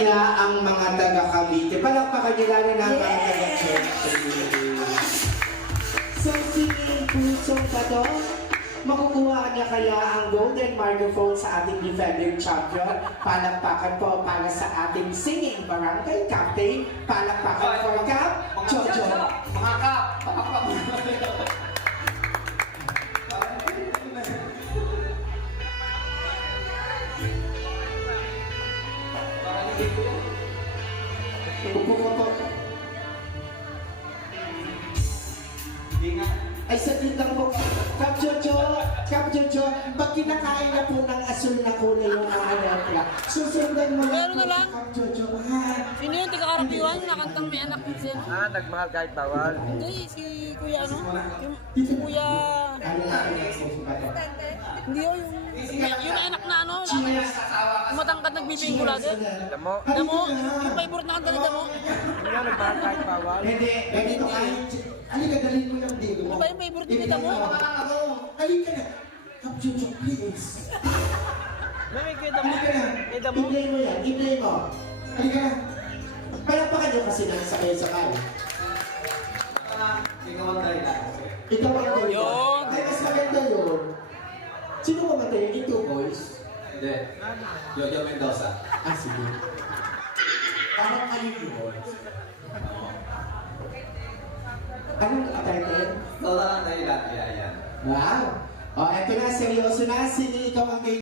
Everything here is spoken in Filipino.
kaya ang mga taga-Cavite? Palakpakan nila rin ang mga taga-Church. So, singing pusong pa to, makukuha niya kaya ang golden microphone sa ating defending champion. Palakpakan po para sa ating singing barangay captain. Palakpakan for Cap Jojo. Mga Kap, palakpakan. Upo ko po. Ay, saglit lang po. Cap Jojo, pag kinakain na po ng asul na kulay yung mga lepra, susundan mo Meron po na lang. si Cap Jojo. Ha? Sino yung taga-Karapiwan? Nakantang may anak din sila. Nagmahal kahit bawal. Hindi, si Kuya ano? Si Kuya... Ano na ang next mo ba? Hindi yun, yung anak na ano? Yung matangkad nagbibingula din. Damo. Damo, yung favorite na kanta ni Damo. Hindi nga nagmahal kahit bawal. Hindi, ganito kayo. Halika, dalhin mo yung dito mo. Ano ba yung favorite ni Damo? Halika na. Cap Jojo, please. May Kuya Damo. Halika na. May Damo. I-play mo yan. I-play mo. Halika na. Palapakan nyo kasi nang sakay-sakay. Ikaw ang talita. Ikaw ang tuloy. Yun. Ay, mas maganda yun. Sino mamatay? Yung two boys? Hindi. Jojo Mendoza. Ah, sige. Parang kayo yun. Anong title? Wala lang tayo lahat. Yan. Wow! O, eto na, seryoso na. Sino ikaw ang